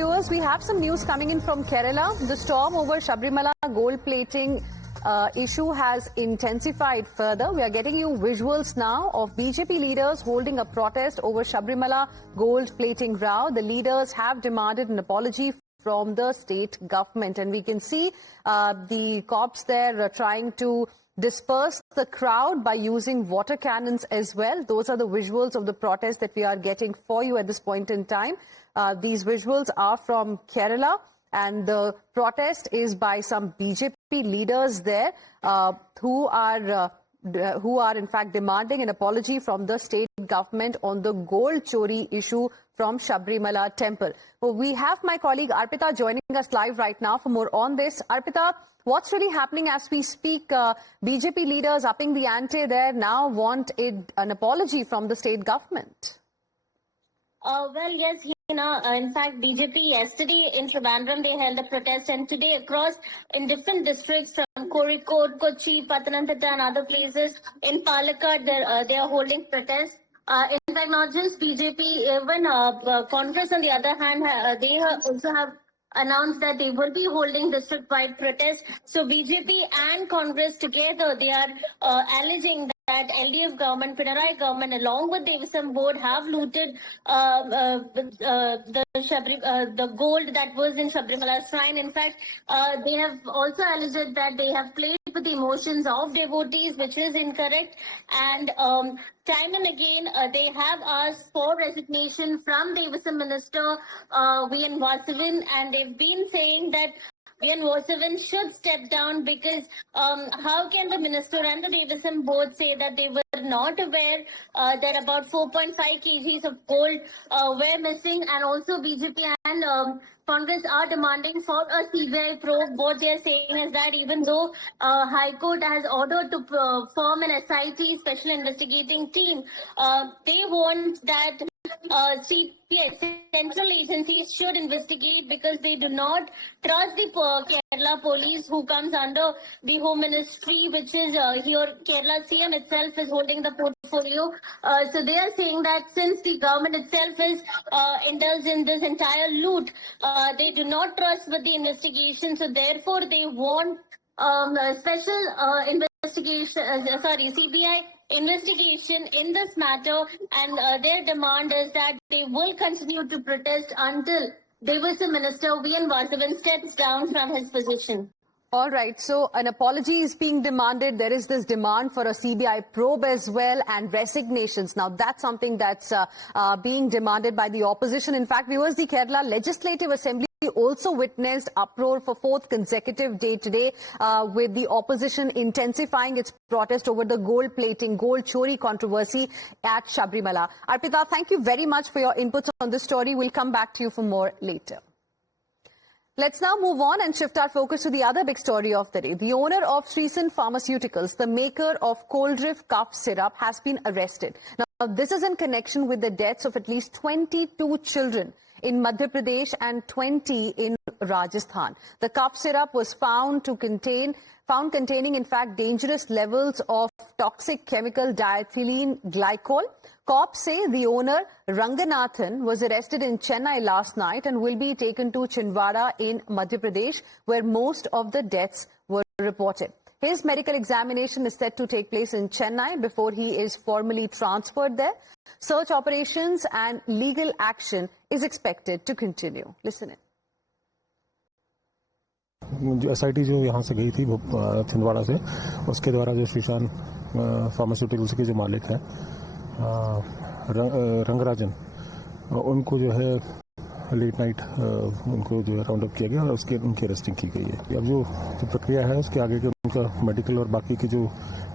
viewers, we have some news coming in from Kerala. The storm over Sabarimala gold plating issue has intensified further. We are getting you visuals now of BJP leaders holding a protest over Sabarimala gold plating row. The leaders have demanded an apology from the state government, and we can see the cops there trying to disperse the crowd by using water cannons as well. Those are the visuals of the protest that we are getting for you at this point in time. These visuals are from Kerala, and the protest is by some BJP leaders there who are in fact demanding an apology from the state government on the gold chori issue from Sabarimala temple. Well, we have my colleague Arpita joining us live right now for more on this. Arpita, what's really happening as we speak? BJP leaders upping the ante there now want an apology from the state government. Well, yes, in fact, BJP yesterday in Trivandrum, they held a protest, and today across in different districts from Kozhikode, Kochi, Pathanamthitta and other places in Palakkad, they are holding protests. In fact, not just BJP, even Congress on the other hand, they also have announced that they will be holding district-wide protests. So BJP and Congress together, they are alleging that LDF government, Pinarayi government, along with Devasam board, have looted the gold that was in Sabarimala shrine. In fact, they have also alleged that they have played with the emotions of devotees, which is incorrect. And time and again, they have asked for resignation from Devasam Minister V.N. Vasavan, and they've been saying that V.N. Vasavan should step down because how can the minister and the Devasam board say that they were not aware that about 4.5 kgs of gold were missing? And also BJP and Congress are demanding for a CBI probe. What they are saying is that even though High Court has ordered to form an SIT, Special Investigating Team, they want that CPS, central agencies should investigate because they do not trust the Kerala police who comes under the Home Ministry, which is here Kerala CM itself is holding the portfolio. So they are saying that since the government itself is indulged in this entire loot, they do not trust with the investigation. So therefore they want special CBI investigation in this matter, and their demand is that they will continue to protest until Devasam Minister V.N. Vasavan steps down from his position. All right, so an apology is being demanded. There is this demand for a CBI probe as well, and resignations. Now, that's something that's being demanded by the opposition. In fact, viewers, the Kerala Legislative Assembly also witnessed uproar for fourth consecutive day today, with the opposition intensifying its protest over the gold plating, gold chori controversy at Sabarimala. Arpita, thank you very much for your inputs on this story. We'll come back to you for more later. Let's now move on and shift our focus to the other big story of the day. The owner of Threesen Pharmaceuticals, the maker of Coldriff cough syrup, has been arrested. Now, this is in connection with the deaths of at least 22 children in Madhya Pradesh and 20 in Rajasthan. The cough syrup was found containing, in fact, dangerous levels of toxic chemical diethylene glycol. Cops say the owner, Ranganathan, was arrested in Chennai last night and will be taken to Chhindwara in Madhya Pradesh, where most of the deaths were reported. His medical examination is set to take place in Chennai before he is formally transferred there. Search operations and legal action is expected to continue. Listen in. SIT जो यहाँ से गई थी छिंदवाड़ा से, उसके द्वारा जो श्रीसान pharmaceuticals के जो मालिक हैं रंगराजन, उनको जो है लेट नाइट उनको जो है राउंड अप किया गया और उनकी अरेस्टिंग की गई है. अब जो प्रक्रिया है उसके आगे के उनका मेडिकल और बाकी की जो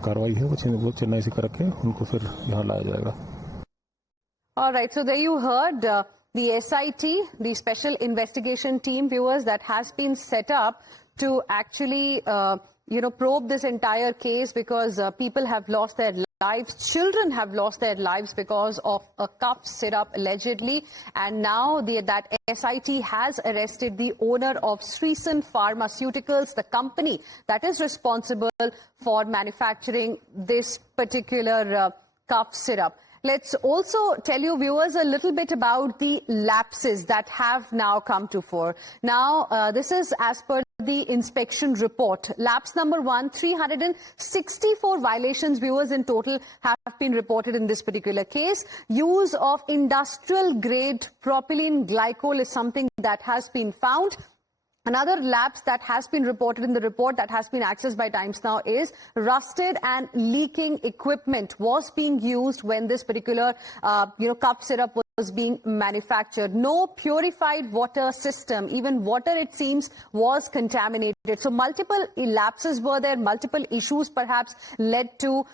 कार्रवाई है वो चेन्नई से करके उनको फिर यहाँ लाया जाएगा. All right, so there you heard the SIT, the Special Investigation Team, viewers, that has been set up to actually, probe this entire case because people have lost their lives. Children have lost their lives because of a cough syrup, allegedly. And now that SIT has arrested the owner of Threesen Pharmaceuticals, the company that is responsible for manufacturing this particular cough syrup. let's also tell you viewers a little bit about the lapses that have now come to fore. Now, this is as per the inspection report. Lapse number 1, 364 violations, viewers, in total have been reported in this particular case. Use of industrial grade propylene glycol is something that has been found. Another lapse that has been reported in the report that has been accessed by Times Now is rusted and leaking equipment was being used when this particular cup syrup was being manufactured. No purified water system, even water it seems was contaminated. So multiple lapses were there, multiple issues perhaps led to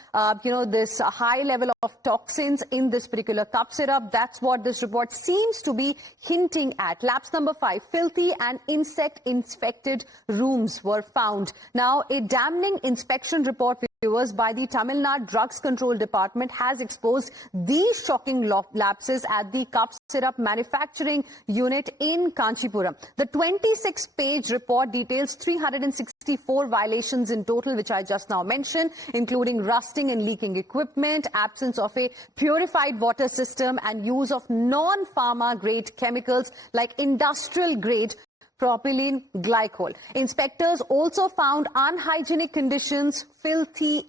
this high level of toxins in this particular cup syrup. That's what this report seems to be hinting at. Lapse number 5, filthy and insect infected rooms were found. Now, a damning inspection report, viewers, by the Tamil Nadu Drugs Control Department has exposed these shocking lapses at the cup syrup manufacturing unit in Kanchipuram. The 26-page report details 364 violations in total, which I just now mentioned, including rusting and leaking equipment, absence of a purified water system, and use of non-pharma grade chemicals like industrial grade propylene glycol. Inspectors also found unhygienic conditions, filthy,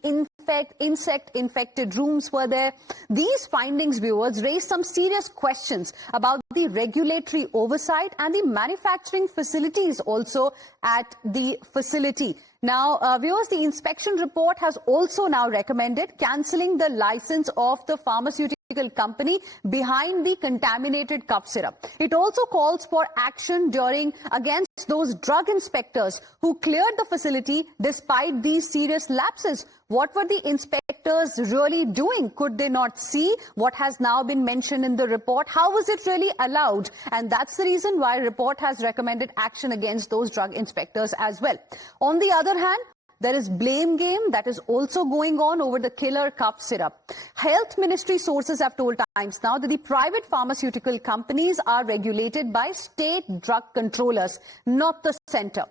insect-infected rooms were there. These findings, viewers, raise some serious questions about the regulatory oversight and the manufacturing facilities also at the facility. Now, viewers, the inspection report has also now recommended cancelling the license of the pharmaceutical company behind the contaminated cup syrup. It also calls for action against those drug inspectors who cleared the facility despite these serious lapses. What were the inspectors really doing? Could they not see what has now been mentioned in the report? How was it really allowed? And that's the reason why the report has recommended action against those drug inspectors as well. On the other hand, there is blame game that is also going on over the killer cup syrup. Health Ministry sources have told Times Now that the private pharmaceutical companies are regulated by state drug controllers, not the centre.